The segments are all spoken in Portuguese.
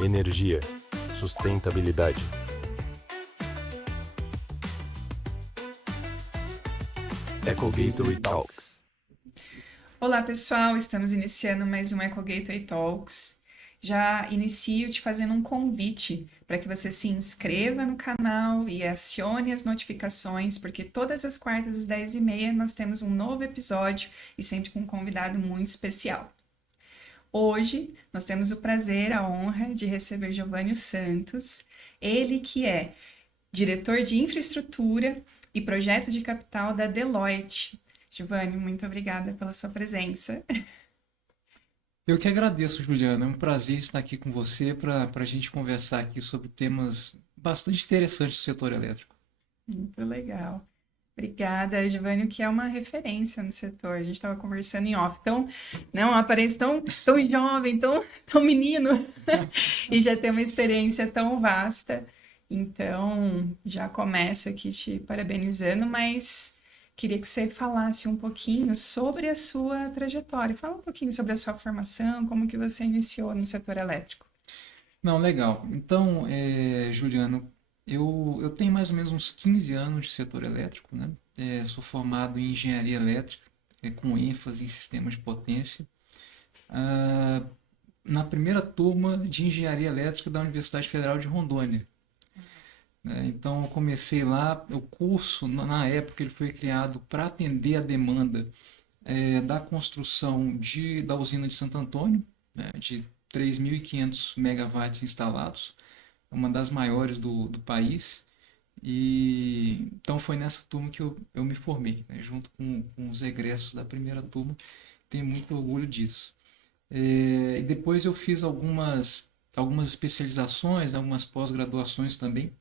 energia, sustentabilidade. Eco Gateway Talks. Olá pessoal, estamos iniciando mais um Eco Gateway Talks. Já inicio te fazendo um convite para que você se inscreva no canal e acione as notificações, porque todas as quartas às 10h30 nós temos um novo episódio e sempre com um convidado muito especial. Hoje nós temos o prazer, a honra de receber Giovânio Santos, ele que é diretor de infraestrutura e projetos de capital da Deloitte. Giovânio, muito obrigada pela sua presença. Eu que agradeço, Juliana. É um prazer estar aqui com você para a gente conversar aqui sobre temas bastante interessantes do setor elétrico. Muito legal. Obrigada, Giovânio, que é uma referência no setor. A gente estava conversando em off. Então, não, uma aparência tão jovem, tão menino, e já tem uma experiência tão vasta. Então, já começo aqui te parabenizando, mas queria que você falasse um pouquinho sobre a sua trajetória. Fala um pouquinho sobre a sua formação, como que você iniciou no setor elétrico. Não, legal. Então, Juliana, eu tenho mais ou menos uns 15 anos de setor elétrico, né? Sou formado em engenharia elétrica, com ênfase em sistemas de potência. Na primeira turma de engenharia elétrica da Universidade Federal de Rondônia. Então, eu comecei lá, o curso, na época, ele foi criado para atender a demanda da construção da usina de Santo Antônio, né, de 3.500 megawatts instalados, uma das maiores do país. E então foi nessa turma que eu me formei, né, junto com os egressos da primeira turma. Tenho muito orgulho disso. E depois eu fiz algumas especializações, algumas pós-graduações também,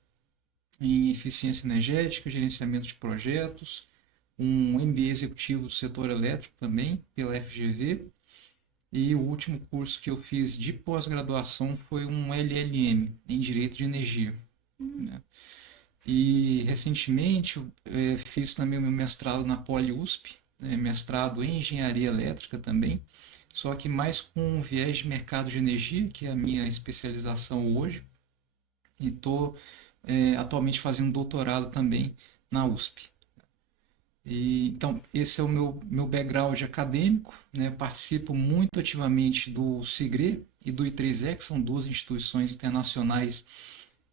em eficiência energética, gerenciamento de projetos, um MBA executivo do setor elétrico também, pela FGV, e o último curso que eu fiz de pós-graduação foi um LLM, em Direito de Energia. Né? E recentemente fiz também o meu mestrado na Poli-USP, mestrado em Engenharia Elétrica também, só que mais com um viés de mercado de energia, que é a minha especialização hoje, e estou atualmente fazendo doutorado também na USP. Então, esse é o meu background acadêmico, né? Participo muito ativamente do SIGRE e do I3E, que são duas instituições internacionais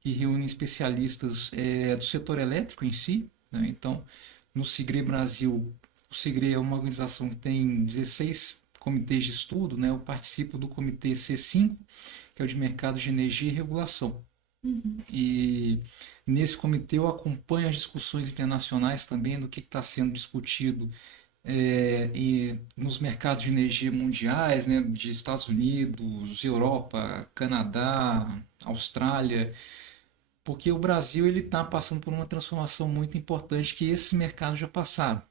que reúnem especialistas do setor elétrico em si. Né? Então, no SIGRE Brasil, o SIGRE é uma organização que tem 16 comitês de estudo, né? Eu participo do comitê C5, que é o de Mercado de Energia e Regulação. E nesse comitê eu acompanho as discussões internacionais também do que está sendo discutido nos mercados de energia mundiais, né, de Estados Unidos, Europa, Canadá, Austrália, porque o Brasil ele está passando por uma transformação muito importante que esses mercados já passaram.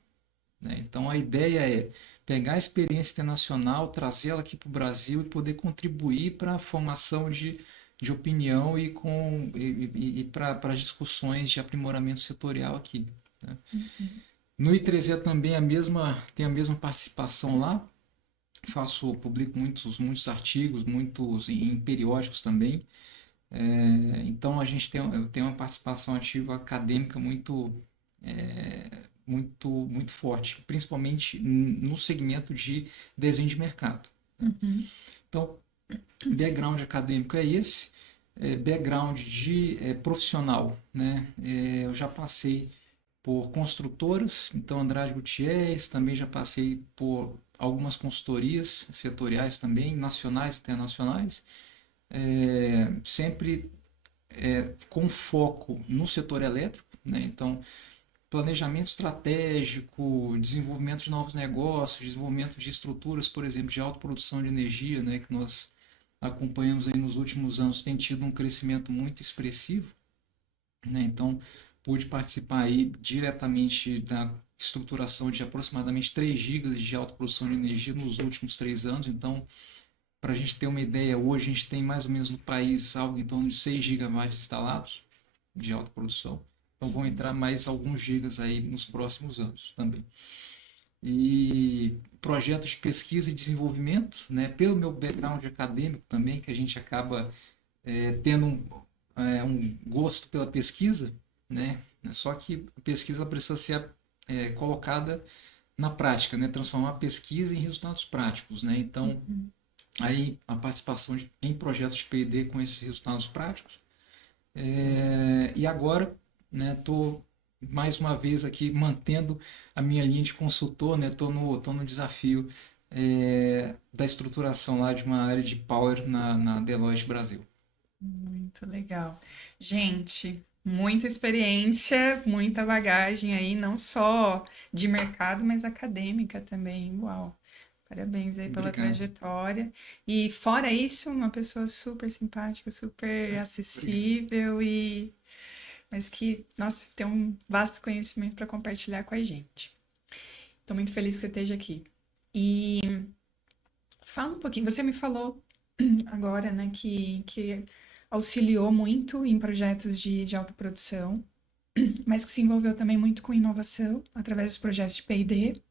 Né? Então a ideia é pegar a experiência internacional, trazê-la aqui para o Brasil e poder contribuir para a formação de opinião e para as discussões de aprimoramento setorial aqui. Né? No I3E também tem a mesma participação lá. Publico muitos artigos, muitos em periódicos também. Então eu tenho uma participação ativa acadêmica muito forte, principalmente no segmento de desenho de mercado. Então, background acadêmico é esse, background de profissional, né? Eu já passei por construtoras, então Andrade Gutierrez, também já passei por algumas consultorias setoriais também, nacionais e internacionais, sempre com foco no setor elétrico, né? Então, planejamento estratégico, desenvolvimento de novos negócios, desenvolvimento de estruturas, por exemplo, de autoprodução de energia, né, que nós acompanhamos aí nos últimos anos, tem tido um crescimento muito expressivo. Né? Então, pude participar aí diretamente da estruturação de aproximadamente 3 gigas de autoprodução de energia nos últimos 3 anos. Então, para a gente ter uma ideia, hoje a gente tem mais ou menos no país algo em torno de 6 gigawatts instalados de autoprodução. Então vão entrar mais alguns gigas aí nos próximos anos também. E projetos de pesquisa e desenvolvimento, né, pelo meu background acadêmico também, que a gente acaba tendo um gosto pela pesquisa, né? Só que a pesquisa precisa ser colocada na prática, né? Transformar a pesquisa em resultados práticos, né? Então, aí a participação em projetos de P&D com esses resultados práticos. E agora, né, estou mais uma vez aqui mantendo a minha linha de consultor, né? Tô no desafio da estruturação lá de uma área de Power na Deloitte Brasil. Muito legal. Gente, muita experiência, muita bagagem aí, não só de mercado, mas acadêmica também. Uau! Parabéns aí pela Obrigado. trajetória. E fora isso, uma pessoa super simpática, super acessível mas que, nossa, tem um vasto conhecimento para compartilhar com a gente. Estou muito feliz que você esteja aqui. E fala um pouquinho, você me falou agora, né, que auxiliou muito em projetos de autoprodução, mas que se envolveu também muito com inovação através dos projetos de P&D.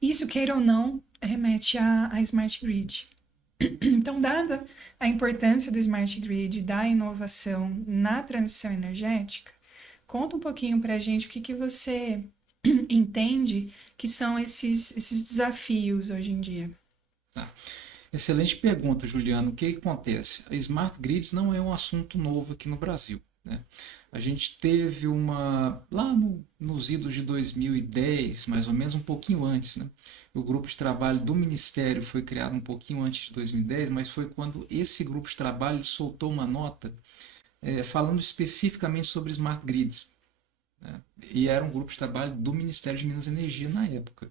Isso, queira ou não, remete à Smart Grid. Então, dada a importância do Smart Grid, da inovação na transição energética, conta um pouquinho para a gente o que você entende que são esses desafios hoje em dia. Tá. Excelente pergunta, Juliano. O que acontece? A Smart Grids não é um assunto novo aqui no Brasil, né? A gente teve lá nos idos de 2010, mais ou menos, um pouquinho antes, né? O grupo de trabalho do Ministério foi criado um pouquinho antes de 2010, mas foi quando esse grupo de trabalho soltou uma nota falando especificamente sobre Smart Grids, né? E era um grupo de trabalho do Ministério de Minas e Energia na época.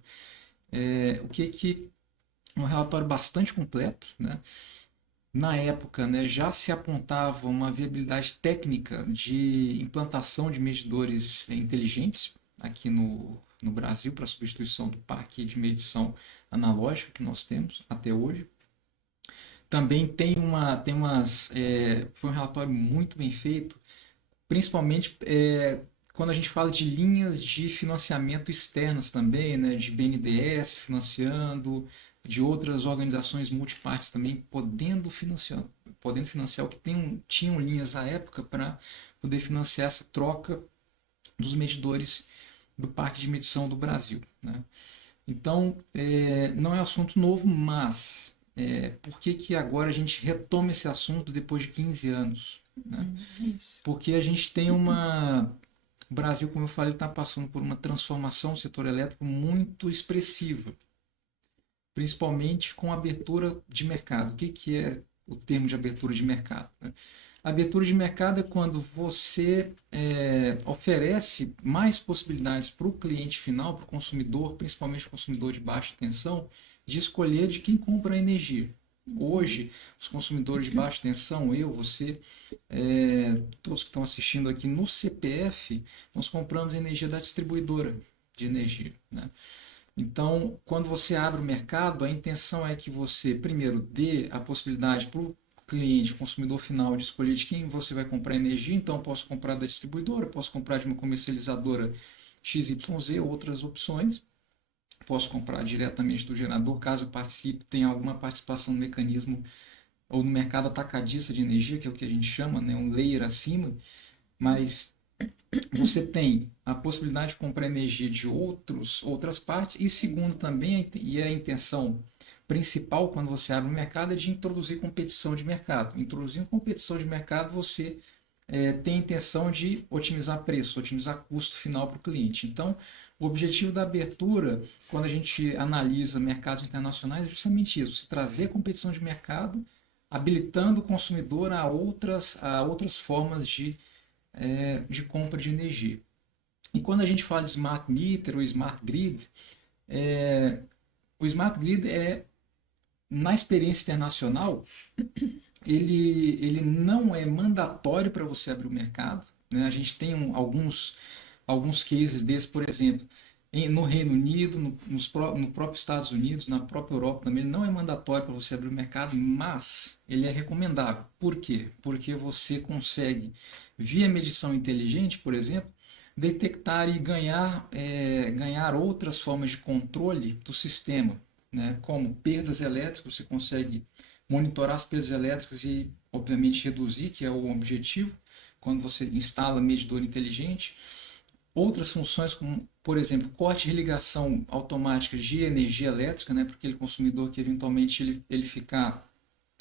Um relatório bastante completo, né? Na época, né, já se apontava uma viabilidade técnica de implantação de medidores inteligentes aqui no Brasil para substituição do parque de medição analógica que nós temos até hoje. Também foi um relatório muito bem feito, principalmente quando a gente fala de linhas de financiamento externas também, né, de BNDES financiando, de outras organizações multipartes também podendo financiar o que tinham linhas à época para poder financiar essa troca dos medidores do Parque de Medição do Brasil, né? Então, não é um assunto novo, mas por que agora a gente retoma esse assunto depois de 15 anos, né? Isso. Porque a gente tem o Brasil, como eu falei, está passando por uma transformação do setor elétrico muito expressiva, principalmente com a abertura de mercado. O que é o termo de abertura de mercado, né? A abertura de mercado é quando você oferece mais possibilidades para o cliente final, para o consumidor, principalmente o consumidor de baixa tensão, de escolher de quem compra a energia. Hoje, os consumidores de baixa tensão, eu, você, todos que estão assistindo aqui no CPF, nós compramos energia da distribuidora de energia, né? Então, quando você abre o mercado, a intenção é que você, primeiro, dê a possibilidade para o cliente, consumidor final, de escolher de quem você vai comprar energia. Então, eu posso comprar da distribuidora, posso comprar de uma comercializadora XYZ, outras opções. Posso comprar diretamente do gerador, caso eu participe, tenha alguma participação no mecanismo ou no mercado atacadista de energia, que é o que a gente chama, né, um layer acima. Mas você tem a possibilidade de comprar energia de outras partes, e segundo também, e a intenção principal quando você abre o mercado é de introduzir competição de mercado. Introduzindo competição de mercado, você tem a intenção de otimizar preço, otimizar custo final para o cliente. Então, o objetivo da abertura, quando a gente analisa mercados internacionais, é justamente isso: você trazer competição de mercado, habilitando o consumidor a outras formas de compra de energia. E quando a gente fala de Smart Meter ou Smart Grid, o Smart Grid na experiência internacional, ele não é mandatório para você abrir o mercado, né? A gente tem alguns cases desses, por exemplo, no Reino Unido, no próprio Estados Unidos, na própria Europa também, ele não é mandatório para você abrir o mercado, mas ele é recomendável. Por quê? Porque você consegue, via medição inteligente, por exemplo, detectar e ganhar outras formas de controle do sistema, né? Como perdas elétricas, você consegue monitorar as perdas elétricas e, obviamente, reduzir, que é o objetivo, quando você instala medidor inteligente. Outras funções, como, por exemplo, corte e religação automática de energia elétrica, né, para aquele consumidor que eventualmente ele ficar,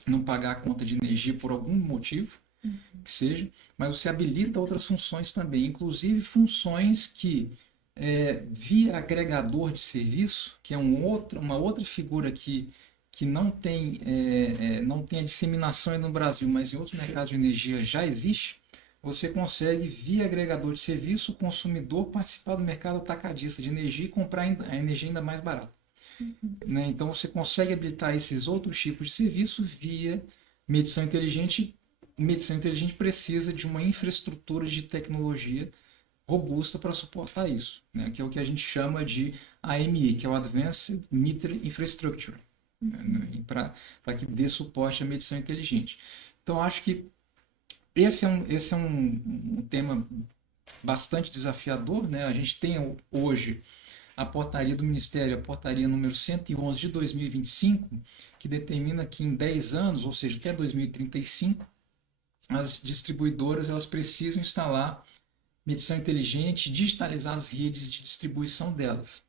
não pagar a conta de energia por algum motivo, que seja, mas você habilita outras funções também, inclusive funções que, via agregador de serviço, que é uma outra figura que não tem a disseminação aí no Brasil, mas em outros mercados de energia já existe. Você consegue, via agregador de serviço, o consumidor participar do mercado atacadista de energia e comprar a energia ainda mais barata. Né? Então, você consegue habilitar esses outros tipos de serviço via medição inteligente. Medição inteligente precisa de uma infraestrutura de tecnologia robusta para suportar isso, né? Que é o que a gente chama de AMI, que é o Advanced Meter Infrastructure, né? Para que dê suporte à medição inteligente. Então, acho que esse é um tema bastante desafiador, né? A gente tem hoje a portaria do Ministério, a portaria número 111 de 2025, que determina que em 10 anos, ou seja, até 2035, as distribuidoras elas precisam instalar medição inteligente e digitalizar as redes de distribuição delas,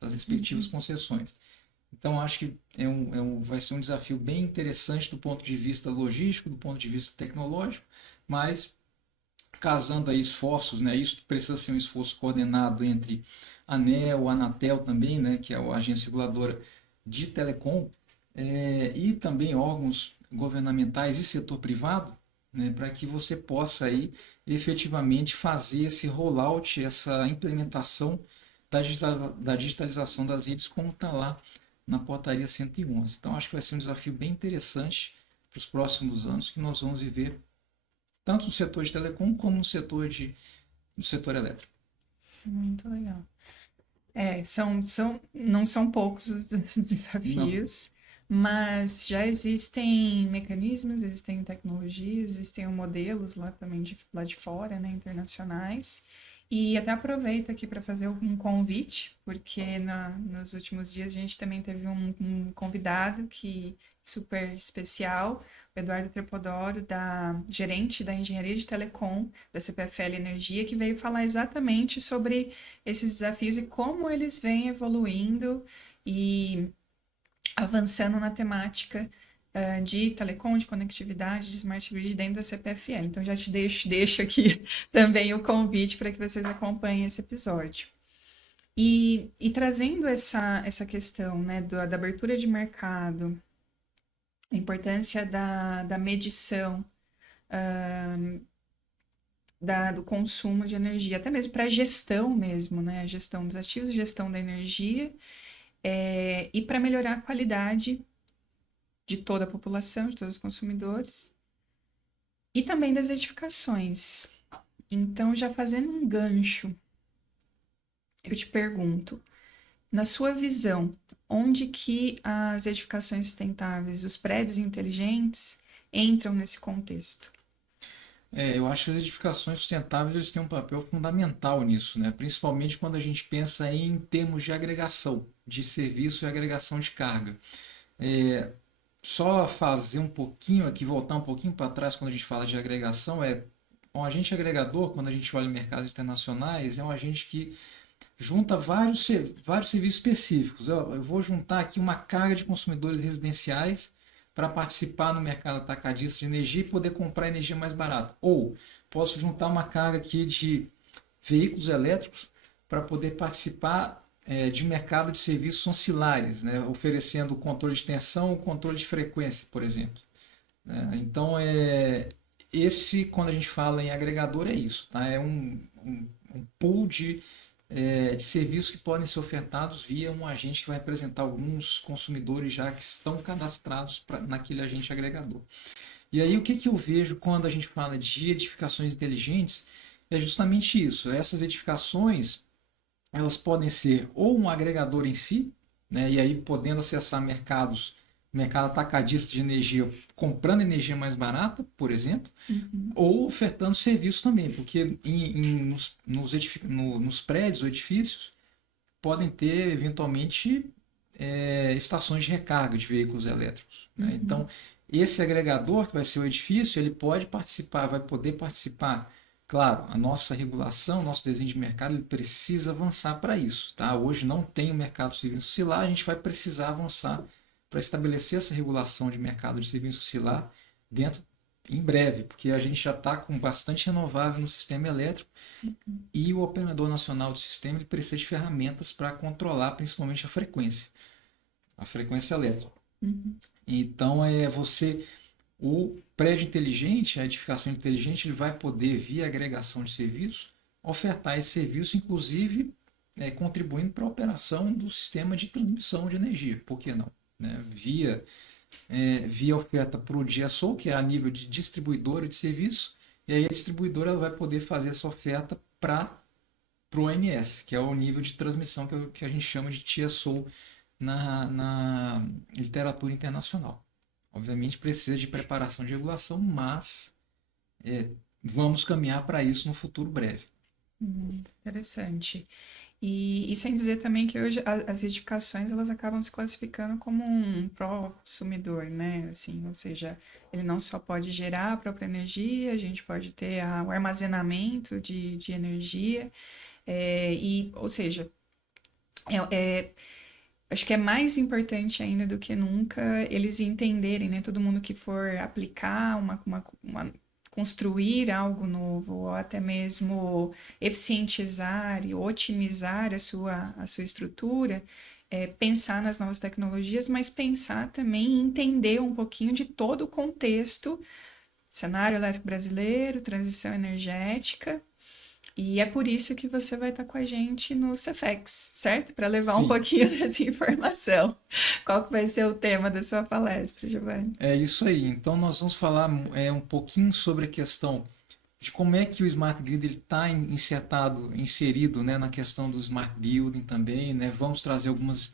das respectivas concessões. Então, acho que vai ser um desafio bem interessante do ponto de vista logístico, do ponto de vista tecnológico, mas casando aí esforços, né? Isso precisa ser um esforço coordenado entre a ANEEL, a Anatel também, né? Que é a agência reguladora de telecom, e também órgãos governamentais e setor privado, né? Para que você possa aí efetivamente fazer esse rollout, essa implementação da digitalização das redes, como está lá na portaria 111. Então, acho que vai ser um desafio bem interessante para os próximos anos, que nós vamos viver tanto no setor de telecom como no setor elétrico. Muito legal. Não são poucos os desafios, mas já existem mecanismos, existem tecnologias, existem modelos lá também lá de fora, né, internacionais. E até aproveito aqui para fazer um convite, porque nos últimos dias a gente também teve um convidado super especial, o Eduardo Trepodoro, gerente da Engenharia de Telecom da CPFL Energia, que veio falar exatamente sobre esses desafios e como eles vêm evoluindo e avançando na temática de telecom, de conectividade, de smart grid dentro da CPFL. Então, já te deixo aqui também o convite para que vocês acompanhem esse episódio. E trazendo essa questão, né, da abertura de mercado, a importância da medição, do consumo de energia, até mesmo para a gestão mesmo, né, a gestão dos ativos, gestão da energia, e para melhorar a qualidade de toda a população, de todos os consumidores, e também das edificações. Então, já fazendo um gancho, eu te pergunto, na sua visão, onde que as edificações sustentáveis, os prédios inteligentes, entram nesse contexto? Eu acho que as edificações sustentáveis eles têm um papel fundamental nisso, né? Principalmente quando a gente pensa em termos de agregação de serviço e agregação de carga. Só fazer um pouquinho aqui, voltar um pouquinho para trás quando a gente fala de agregação, um agente agregador, quando a gente olha em mercados internacionais, é um agente que junta vários serviços específicos. Eu vou juntar aqui uma carga de consumidores residenciais para participar no mercado atacadista de energia e poder comprar energia mais barata. Ou posso juntar uma carga aqui de veículos elétricos para poder participar de mercado de serviços ancilares, né, oferecendo controle de tensão ou controle de frequência, por exemplo. Então, quando a gente fala em agregador, é isso. Tá? É um pool de serviços que podem ser ofertados via um agente que vai representar alguns consumidores já que estão cadastrados naquele agente agregador. E aí, o que eu vejo quando a gente fala de edificações inteligentes é justamente isso. Essas edificações elas podem ser ou um agregador em si, né, e aí podendo acessar mercado atacadista de energia, comprando energia mais barata, por exemplo, ou ofertando serviços também, porque nos prédios ou edifícios podem ter eventualmente estações de recarga de veículos elétricos. Né? Então, Esse agregador, que vai ser o edifício, ele pode participar, vai poder participar. Claro, a nossa regulação, nosso desenho de mercado, ele precisa avançar para isso, tá? Hoje não tem o mercado de serviço oscilar, a gente vai precisar avançar para estabelecer essa regulação de mercado de serviço oscilar dentro em breve, porque a gente já está com bastante renovável no sistema elétrico e o operador nacional do sistema ele precisa de ferramentas para controlar principalmente a frequência elétrica. Uhum. Então, o prédio inteligente, a edificação inteligente, ele vai poder, via agregação de serviços, ofertar esse serviço, inclusive contribuindo para a operação do sistema de transmissão de energia. Por que não? Né? Via oferta para o DSO, que é a nível de distribuidora de serviço, e aí a distribuidora ela vai poder fazer essa oferta para o ONS, que é o nível de transmissão que a gente chama de TSO na literatura internacional. Obviamente precisa de preparação de regulação, mas vamos caminhar para isso no futuro breve. Interessante. E sem dizer também que hoje as edificações elas acabam se classificando como um prosumidor, né? Assim, ou seja, ele não só pode gerar a própria energia, a gente pode ter o armazenamento de energia, ou seja, acho que é mais importante ainda do que nunca eles entenderem, né? Todo mundo que for aplicar construir algo novo, ou até mesmo eficientizar e otimizar a sua estrutura, pensar nas novas tecnologias, mas pensar também em entender um pouquinho de todo o contexto, cenário elétrico brasileiro, transição energética. E é por isso que você vai estar com a gente no Cefex, certo? Para levar um Sim. pouquinho dessa informação. Qual que vai ser o tema da sua palestra, Giovanni? É isso aí. Então nós vamos falar um pouquinho sobre a questão de como é que o Smart Grid está inserido, né, na questão do Smart Building também, né? Vamos trazer algumas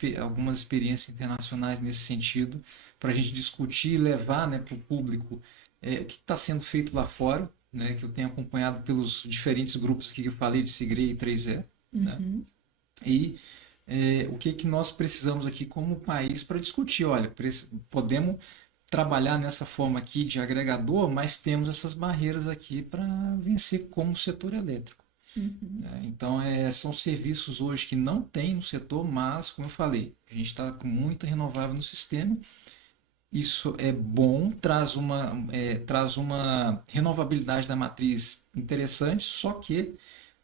experiências internacionais nesse sentido para a gente discutir e levar, né, para o público o que está sendo feito lá fora, né, que eu tenho acompanhado pelos diferentes grupos aqui que eu falei de Sigre e 3E, né? Uhum. E o que nós precisamos aqui como país para discutir. Olha, podemos trabalhar nessa forma aqui de agregador, mas temos essas barreiras aqui para vencer como setor elétrico. Uhum. Então, são serviços hoje que não tem no setor, mas, como eu falei, a gente está com muita renovável no sistema. Isso é bom, traz uma renovabilidade da matriz interessante, só que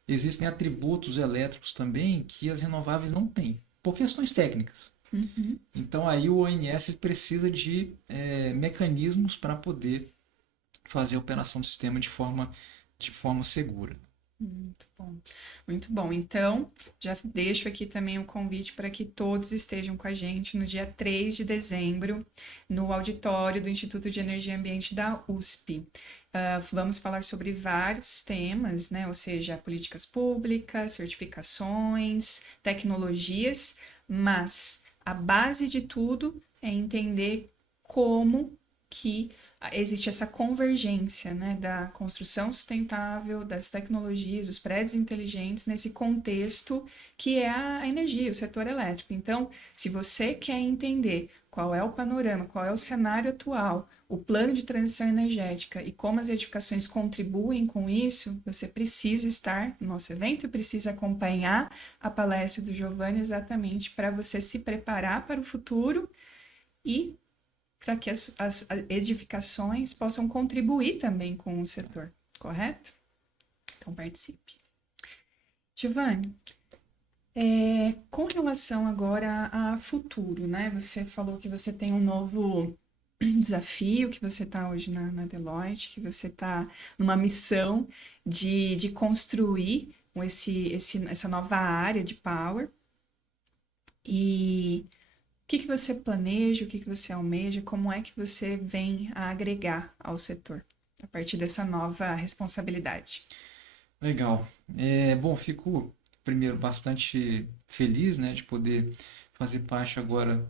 existem atributos elétricos também que as renováveis não têm, por questões técnicas. Uhum. Então aí o ONS ele precisa de mecanismos para poder fazer a operação do sistema de forma segura. Muito bom. Muito bom. Então, já deixo aqui também o convite para que todos estejam com a gente no dia 3 de dezembro, no auditório do Instituto de Energia e Ambiente da USP. Vamos falar sobre vários temas, né? Ou seja, políticas públicas, certificações, tecnologias, mas a base de tudo é entender como que existe essa convergência, né, da construção sustentável, das tecnologias, dos prédios inteligentes nesse contexto que é a energia, o setor elétrico. Então, se você quer entender qual é o panorama, qual é o cenário atual, o plano de transição energética e como as edificações contribuem com isso, você precisa estar no nosso evento e precisa acompanhar a palestra do Giovanni exatamente para você se preparar para o futuro e para que as edificações possam contribuir também com o setor, correto? Então participe. Giovanni, com relação agora a futuro, né? Você falou que você tem um novo desafio, que você está hoje na Deloitte, que você está numa missão de construir essa nova área de power. E o que você planeja, o que você almeja, como é que você vem a agregar ao setor a partir dessa nova responsabilidade? Legal. Bom, fico primeiro bastante feliz, né, de poder fazer parte agora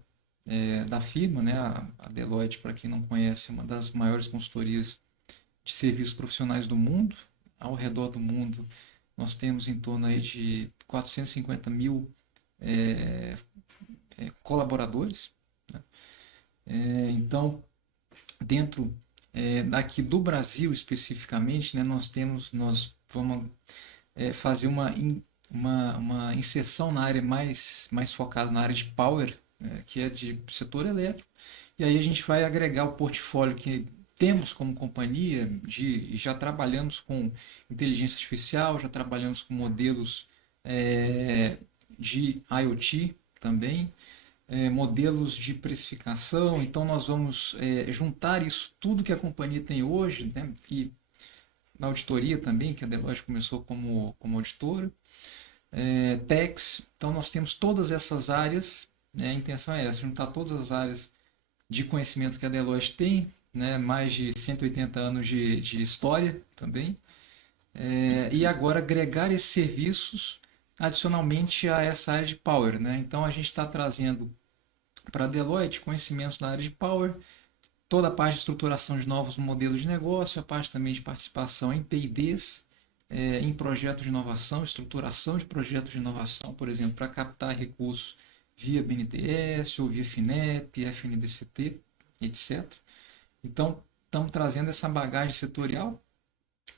da firma, né? A Deloitte, para quem não conhece, é uma das maiores consultorias de serviços profissionais do mundo. Ao redor do mundo, nós temos em torno aí de 450 mil colaboradores, né? Então, dentro daqui do Brasil especificamente, né, nós vamos fazer uma inserção na área mais focada na área de power, que é de setor elétrico, e aí a gente vai agregar o portfólio que temos como companhia, já trabalhamos com inteligência artificial, já trabalhamos com modelos de IoT também, modelos de precificação. Então nós vamos juntar isso tudo que a companhia tem hoje, né, e na auditoria também, que a Deloitte começou como auditora, techs. Então nós temos todas essas áreas, né, a intenção é essa, juntar todas as áreas de conhecimento que a Deloitte tem, né, mais de 180 anos de história também, e agora agregar esses serviços adicionalmente a essa área de Power, né? Então a gente está trazendo para a Deloitte conhecimentos na área de Power, toda a parte de estruturação de novos modelos de negócio, a parte também de participação em P&Ds, em projetos de inovação, estruturação de projetos de inovação, por exemplo, para captar recursos via BNDES ou via FINEP, FNDCT, etc. Então, estamos trazendo essa bagagem setorial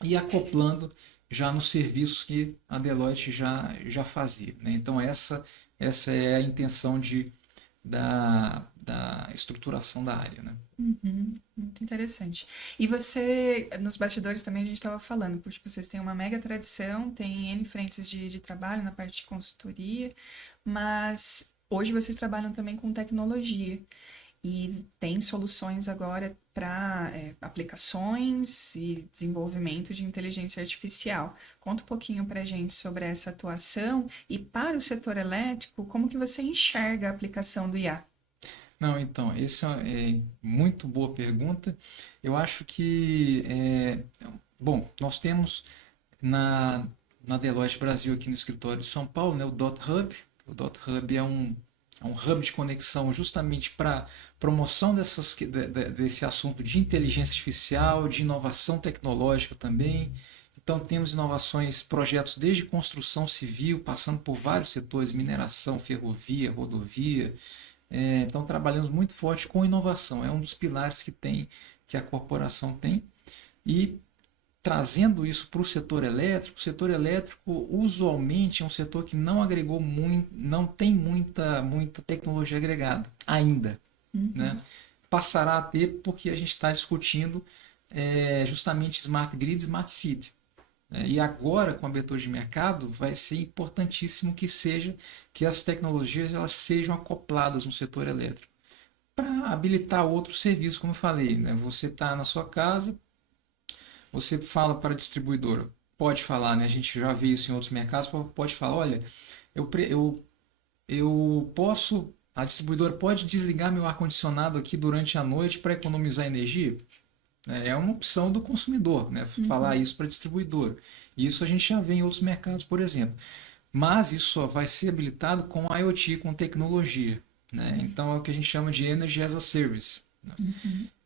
e acoplando já nos serviços que a Deloitte já fazia, né? Então, essa é a intenção da estruturação da área, né? Uhum, muito interessante. E você, nos bastidores também a gente estava falando, porque vocês têm uma mega tradição, tem N frentes de trabalho na parte de consultoria, mas hoje vocês trabalham também com tecnologia. E tem soluções agora para aplicações e desenvolvimento de inteligência artificial. Conta um pouquinho para a gente sobre essa atuação e para o setor elétrico, como que você enxerga a aplicação do IA? Não, então, essa é muito boa pergunta. Eu acho que, bom, nós temos na Deloitte Brasil, aqui no escritório de São Paulo, né, o Dot Hub. O Dot Hub é um hub de conexão justamente para promoção desse assunto de inteligência artificial, de inovação tecnológica também. Então temos inovações, projetos desde construção civil, passando por vários setores, mineração, ferrovia, rodovia. Então trabalhamos muito forte com inovação, é um dos pilares que a corporação tem. E trazendo isso para o setor elétrico usualmente é um setor que não agregou muito, não tem muita tecnologia agregada ainda, né? Passará a ter porque a gente está discutindo justamente Smart Grid, Smart City, né? E agora com a abertura de mercado vai ser importantíssimo que as tecnologias elas sejam acopladas no setor elétrico para habilitar outros serviços, como eu falei, né? Você está na sua casa, você fala para a distribuidora, pode falar, né? A gente já viu isso em outros mercados, pode falar, olha, eu posso, a distribuidora pode desligar meu ar-condicionado aqui durante a noite para economizar energia? É uma opção do consumidor, né? Falar isso para a distribuidora. Isso a gente já vê em outros mercados, por exemplo. Mas isso só vai ser habilitado com IoT, com tecnologia, né? Então é o que a gente chama de Energy as a Service, né?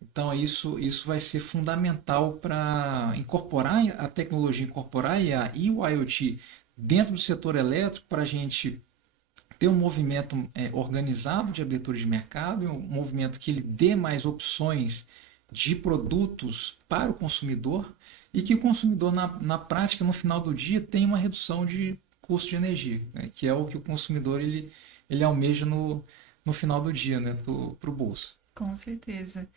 Então isso vai ser fundamental para incorporar a tecnologia, incorporar IA e o IoT dentro do setor elétrico para a gente ter um movimento organizado de abertura de mercado, um movimento que ele dê mais opções de produtos para o consumidor e que o consumidor, na prática, no final do dia, tenha uma redução de custo de energia, né? Que é o que o consumidor ele almeja no final do dia, né? Para o bolso. Com certeza.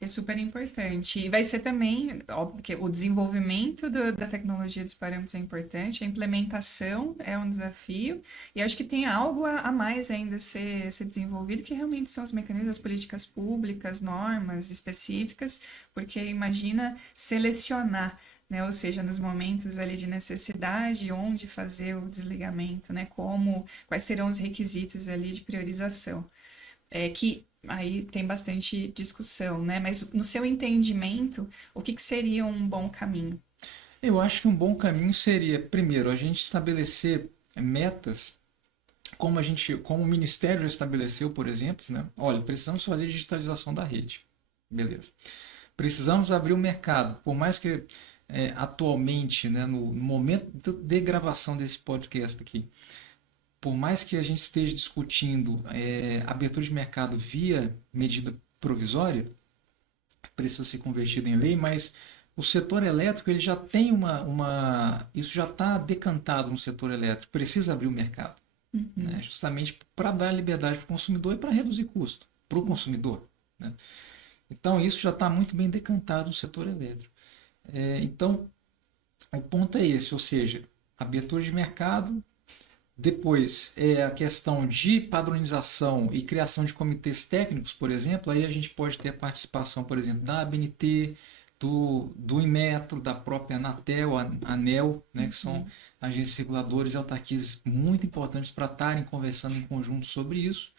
É super importante. E vai ser também, óbvio que o desenvolvimento da tecnologia dos parâmetros é importante, a implementação é um desafio, e acho que tem algo a mais ainda a ser desenvolvido, que realmente são os mecanismos, as políticas públicas, normas específicas, porque imagina selecionar, né? Ou seja, nos momentos ali de necessidade, onde fazer o desligamento, né? Quais serão os requisitos ali de priorização. Que aí tem bastante discussão, né? Mas no seu entendimento, o que seria um bom caminho? Eu acho que um bom caminho seria, primeiro, a gente estabelecer metas, como o Ministério já estabeleceu, por exemplo, né? Olha, precisamos fazer digitalização da rede. Beleza. Precisamos abrir o mercado. Por mais que atualmente, né, no momento de gravação desse podcast aqui, por mais que a gente esteja discutindo abertura de mercado via medida provisória, precisa ser convertido em lei, mas o setor elétrico ele já tem isso já está decantado no setor elétrico, precisa abrir o mercado, né? Justamente para dar liberdade para o consumidor e para reduzir custo para o Sim. consumidor, né? Então isso já está muito bem decantado no setor elétrico. Então o ponto é esse, ou seja, abertura de mercado. Depois, a questão de padronização e criação de comitês técnicos, por exemplo, aí a gente pode ter a participação, por exemplo, da ABNT, do Inmetro, da própria Anatel, a ANEEL, né, que são agências reguladoras e autarquias muito importantes para estarem conversando em conjunto sobre isso.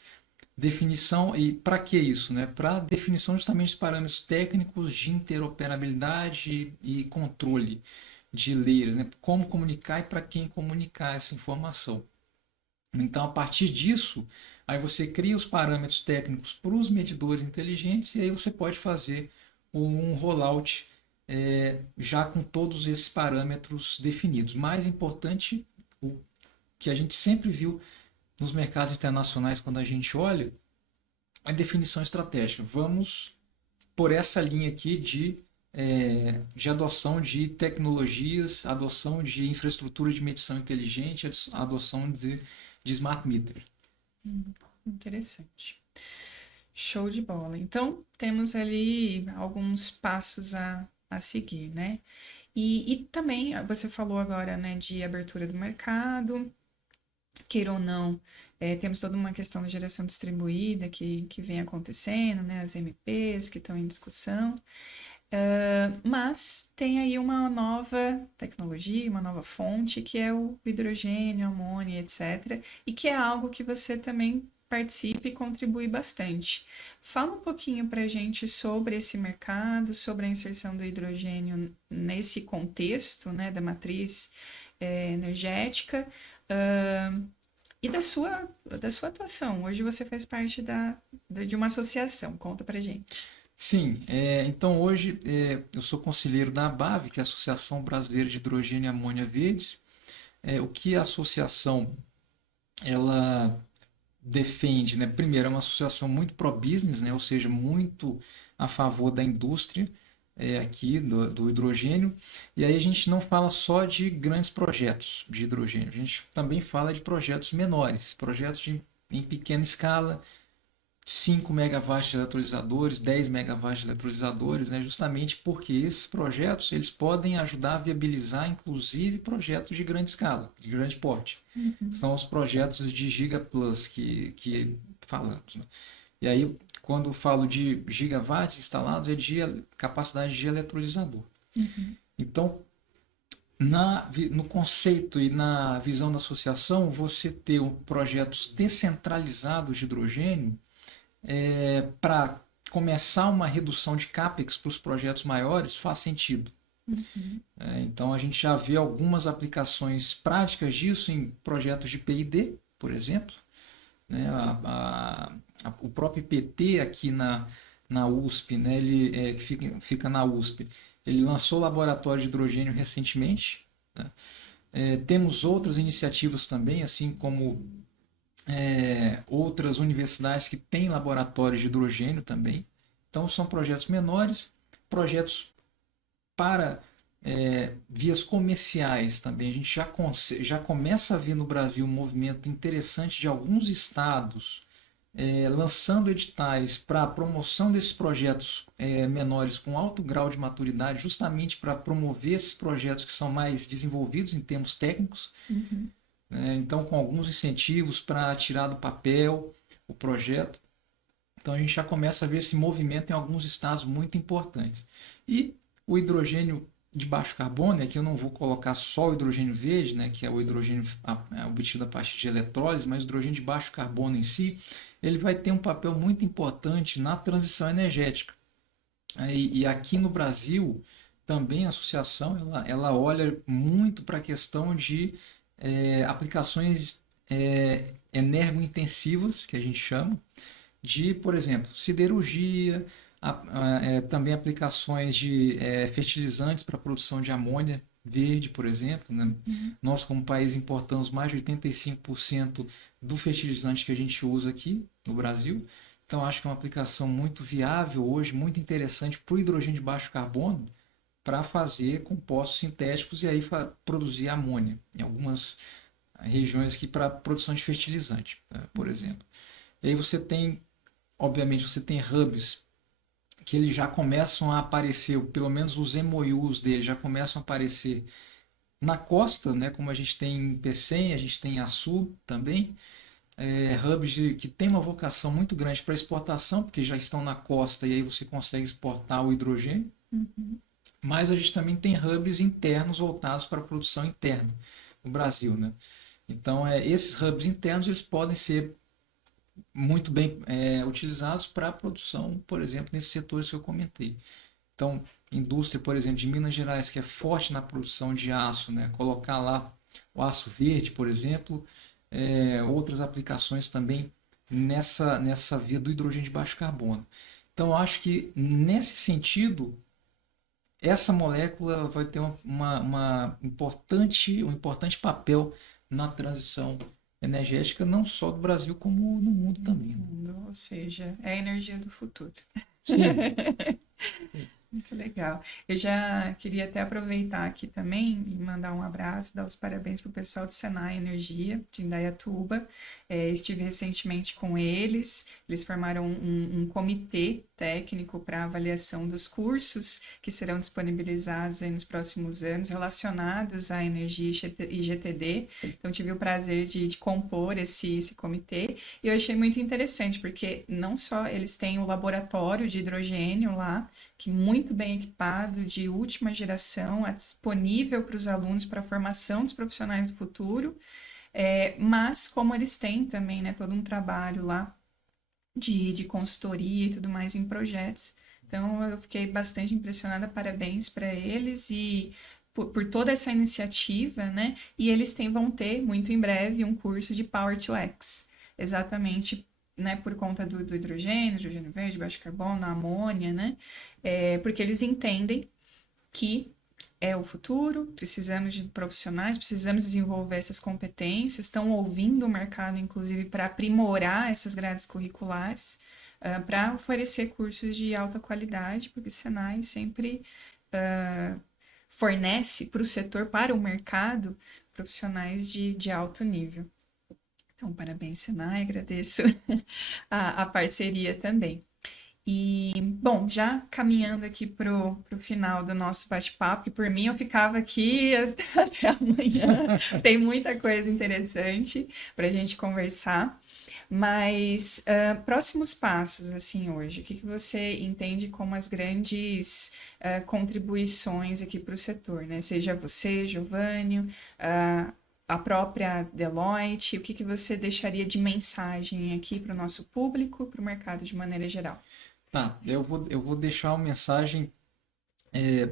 Definição, e para que isso? Né? Para definição justamente de parâmetros técnicos de interoperabilidade e controle de layers, né? Como comunicar e para quem comunicar essa informação. Então, a partir disso, aí você cria os parâmetros técnicos para os medidores inteligentes e aí você pode fazer um rollout já com todos esses parâmetros definidos. Mais importante, o que a gente sempre viu nos mercados internacionais quando a gente olha, a definição estratégica. Vamos por essa linha aqui de adoção de tecnologias, adoção de infraestrutura de medição inteligente, adoção de smart meter. Interessante. Show de bola. Então, temos ali alguns passos a seguir, né? E também, você falou agora, né, de abertura do mercado, queira ou não, temos toda uma questão da geração distribuída que vem acontecendo, né? As MPs que estão em discussão. Mas tem aí uma nova tecnologia, uma nova fonte, que é o hidrogênio, amônia, etc. E que é algo que você também participa e contribui bastante. Fala um pouquinho para a gente sobre esse mercado, sobre a inserção do hidrogênio nesse contexto, né, da matriz energética, e da sua atuação. Hoje você faz parte de uma associação. Conta para gente. Sim, então hoje eu sou conselheiro da ABAV, que é a Associação Brasileira de Hidrogênio e Amônia Verdes. O que a associação ela defende, né? Primeiro, é uma associação muito pro-business, né? Ou seja, muito a favor da indústria aqui do hidrogênio. E aí a gente não fala só de grandes projetos de hidrogênio, a gente também fala de projetos menores, projetos em pequena escala, 5 megawatts de eletrolisadores, 10 megawatts de eletrolisadores, né? Justamente porque esses projetos eles podem ajudar a viabilizar, inclusive, projetos de grande escala, de grande porte. São os projetos de Giga Plus que falamos, né? E aí, quando falo de gigawatts instalados, é de capacidade de eletrolisador. Então, no conceito e na visão da associação, você ter projetos descentralizados de hidrogênio para começar uma redução de CAPEX para os projetos maiores faz sentido. Então a gente já vê algumas aplicações práticas disso em projetos de P&D, por exemplo, né? O próprio IPT aqui na USP, né? Ele que fica na USP, ele lançou o laboratório de hidrogênio recentemente, né? Temos outras iniciativas também, assim como outras universidades que têm laboratórios de hidrogênio também. Então são projetos menores, projetos para vias comerciais também. A gente já começa a ver no Brasil um movimento interessante de alguns estados lançando editais para a promoção desses projetos menores com alto grau de maturidade, justamente para promover esses projetos que são mais desenvolvidos em termos técnicos. Então, com alguns incentivos para tirar do papel o projeto. Então, a gente já começa a ver esse movimento em alguns estados muito importantes. E o hidrogênio de baixo carbono, aqui eu não vou colocar só o hidrogênio verde, né, que é o hidrogênio obtido a partir de eletrólise, mas o hidrogênio de baixo carbono em si, ele vai ter um papel muito importante na transição energética. E aqui no Brasil, também a associação ela olha muito para a questão de aplicações energointensivas, que a gente chama, de, por exemplo, siderurgia, também aplicações de fertilizantes para a produção de amônia verde, por exemplo, né? Nós, como país, importamos mais de 85% do fertilizante que a gente usa aqui no Brasil. Então, acho que é uma aplicação muito viável hoje, muito interessante para o hidrogênio de baixo carbono, para fazer compostos sintéticos e aí produzir amônia em algumas regiões aqui para produção de fertilizante, né, por exemplo. E aí você tem, obviamente, você tem hubs que eles já começam a aparecer, pelo menos os MOUs deles já começam a aparecer na costa, né, como a gente tem em Pecém, a gente tem em Açu também, hubs que tem uma vocação muito grande para exportação, porque já estão na costa e aí você consegue exportar o hidrogênio. Uhum. Mas a gente também tem hubs internos voltados para a produção interna no Brasil, né? Então, esses hubs internos eles podem ser muito bem utilizados para a produção, por exemplo, nesses setores que eu comentei. Então, indústria, por exemplo, de Minas Gerais, que é forte na produção de aço, né? Colocar lá o aço verde, por exemplo, outras aplicações também nessa via do hidrogênio de baixo carbono. Então, eu acho que nesse sentido, essa molécula vai ter um importante papel na transição energética, não só do Brasil, como no mundo também, né? Ou seja, é a energia do futuro. Sim, sim. Muito legal. Eu já queria até aproveitar aqui também e mandar um abraço, dar os parabéns para o pessoal do Senai Energia, de Indaiatuba. Estive recentemente com eles, eles formaram um comitê técnico para avaliação dos cursos que serão disponibilizados aí nos próximos anos relacionados à energia e GTD. Então, tive o prazer de compor esse comitê e eu achei muito interessante, porque não só eles têm o laboratório de hidrogênio lá, que muito bem equipado, de última geração, disponível para os alunos para a formação dos profissionais do futuro, mas como eles têm também, né, todo um trabalho lá de consultoria e tudo mais em projetos. Então eu fiquei bastante impressionada, parabéns para eles e por toda essa iniciativa, né? E eles vão ter muito em breve um curso de Power to X, exatamente, né, por conta do hidrogênio verde, baixo carbono, amônia, né? Porque eles entendem que é o futuro, precisamos de profissionais, precisamos desenvolver essas competências, estão ouvindo o mercado, inclusive, para aprimorar essas grades curriculares, para oferecer cursos de alta qualidade, porque o Senai sempre fornece para o setor, para o mercado, profissionais de alto nível. Então, parabéns, Senai, agradeço a parceria também. E, bom, já caminhando aqui pro final do nosso bate-papo, que por mim eu ficava aqui até amanhã, tem muita coisa interessante para a gente conversar, mas próximos passos, assim, hoje, o que você entende como as grandes contribuições aqui para o setor, né? Seja você, Giovânio, a própria Deloitte, o que você deixaria de mensagem aqui para o nosso público, para o mercado de maneira geral? Tá, eu vou deixar uma mensagem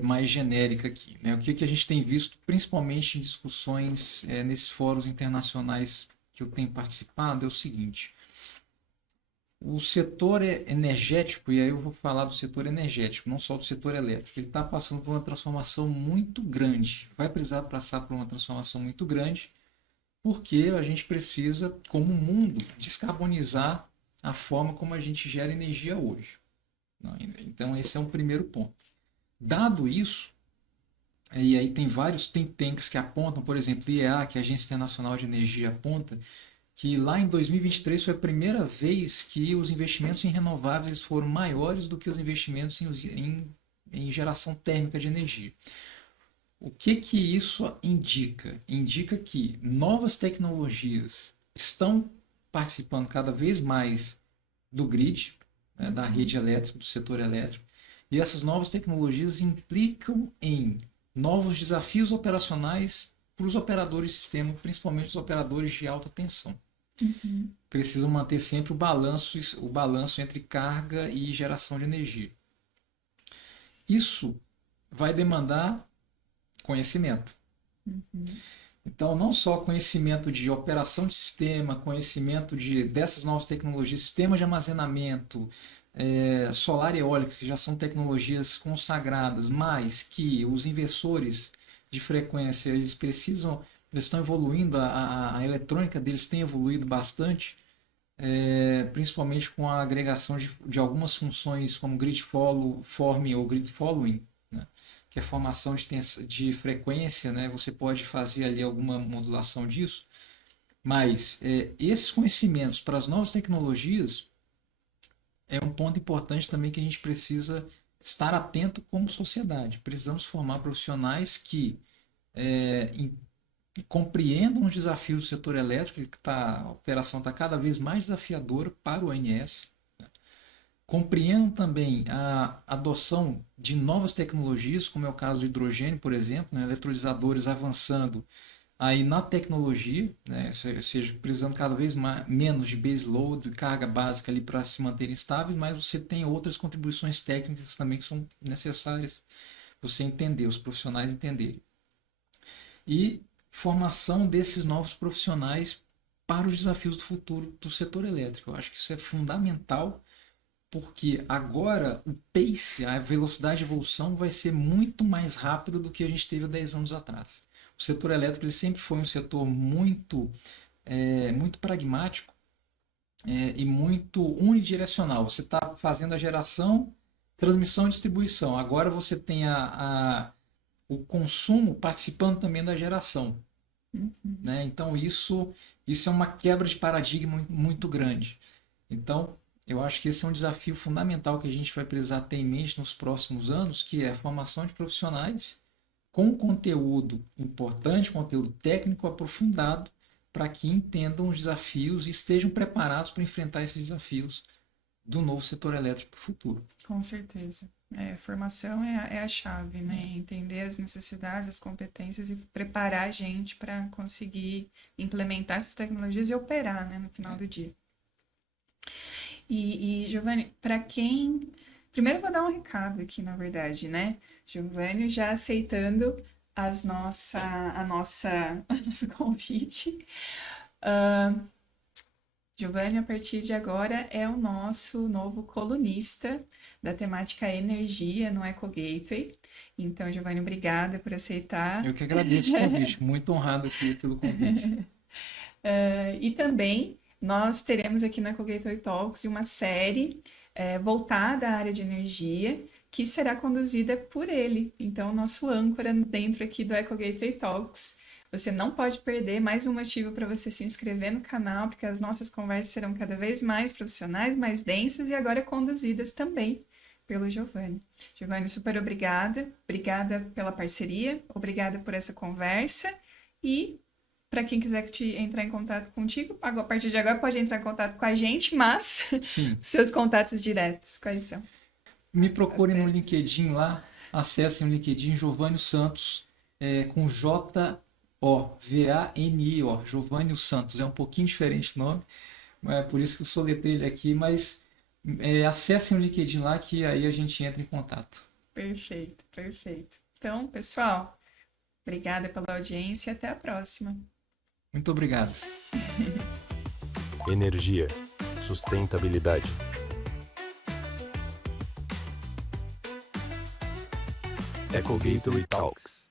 mais genérica aqui, né? O que a gente tem visto, principalmente em discussões nesses fóruns internacionais que eu tenho participado, é o seguinte: o setor energético, e aí eu vou falar do setor energético, não só do setor elétrico, ele está passando por uma transformação muito grande, vai precisar passar por uma transformação muito grande, porque a gente precisa, como mundo, descarbonizar a forma como a gente gera energia hoje. Então, esse é um primeiro ponto. Dado isso, e aí tem vários think tanks que apontam, por exemplo, IEA, que é a Agência Internacional de Energia, aponta que lá em 2023 foi a primeira vez que os investimentos em renováveis foram maiores do que os investimentos em geração térmica de energia. O que isso indica? Indica que novas tecnologias estão participando cada vez mais do grid, né, da rede elétrica, do setor elétrico, e essas novas tecnologias implicam em novos desafios operacionais para os operadores de sistema, principalmente os operadores de alta tensão. Uhum. Precisam manter sempre o balanço entre carga e geração de energia. Isso vai demandar conhecimento. Uhum. Então, não só conhecimento de operação de sistema, conhecimento dessas novas tecnologias, sistemas de armazenamento, solar e eólica, que já são tecnologias consagradas, mas que os inversores de frequência eles estão evoluindo, a eletrônica deles tem evoluído bastante, principalmente com a agregação de algumas funções como forming ou grid following, né? Que é formação de frequência, né? Você pode fazer ali alguma modulação disso, mas esses conhecimentos para as novas tecnologias é um ponto importante também que a gente precisa estar atento como sociedade. Precisamos formar profissionais que compreendam os desafios do setor elétrico, que a operação está cada vez mais desafiadora para o ONS. Compreendam também a adoção de novas tecnologias, como é o caso do hidrogênio, por exemplo, né? Eletrolisadores avançando aí na tecnologia, né? Ou seja, precisando cada vez menos de base load, de carga básica ali para se manterem estáveis, mas você tem outras contribuições técnicas também que são necessárias você entender, os profissionais entenderem. E formação desses novos profissionais para os desafios do futuro do setor elétrico. Eu acho que isso é fundamental, porque agora o pace, a velocidade de evolução vai ser muito mais rápida do que a gente teve há 10 anos atrás. O setor elétrico ele sempre foi um setor muito pragmático e muito unidirecional. Você está fazendo a geração, transmissão e distribuição. Agora você tem o consumo participando também da geração. Né? Então isso é uma quebra de paradigma muito grande. Então eu acho que esse é um desafio fundamental que a gente vai precisar ter em mente nos próximos anos, que é a formação de profissionais com conteúdo importante, conteúdo técnico aprofundado, para que entendam os desafios e estejam preparados para enfrentar esses desafios do novo setor elétrico do futuro. Com certeza. Formação é a chave, né? Entender as necessidades, as competências e preparar a gente para conseguir implementar essas tecnologias e operar, né, no final do dia. E Giovanni, para quem... Primeiro eu vou dar um recado aqui, na verdade, né? Giovanni já aceitando o nosso convite. Giovanni, a partir de agora, é o nosso novo colunista da temática energia no Eco Gateway. Então, Giovanni, obrigada por aceitar. Eu que agradeço o convite, muito honrado aqui pelo convite. E também nós teremos aqui no Eco Gateway Talks uma série voltada à área de energia, que será conduzida por ele. Então, nosso âncora dentro aqui do Eco Gateway Talks. Você não pode perder, mais um motivo para você se inscrever no canal, porque as nossas conversas serão cada vez mais profissionais, mais densas e agora conduzidas também pelo Giovanni. Giovanni, super obrigada. Obrigada pela parceria, obrigada por essa conversa e para quem quiser entrar em contato contigo, a partir de agora pode entrar em contato com a gente, mas seus contatos diretos, quais são? Me procurem no LinkedIn lá, acessem o LinkedIn Giovanni Santos, com Jovani, Giovanni Santos. É um pouquinho diferente o nome, por isso que eu soletrei ele aqui, mas acessem o LinkedIn lá que aí a gente entra em contato. Perfeito, perfeito. Então, pessoal, obrigada pela audiência e até a próxima. Muito obrigado. Energia, sustentabilidade. Eco Gateway Talks.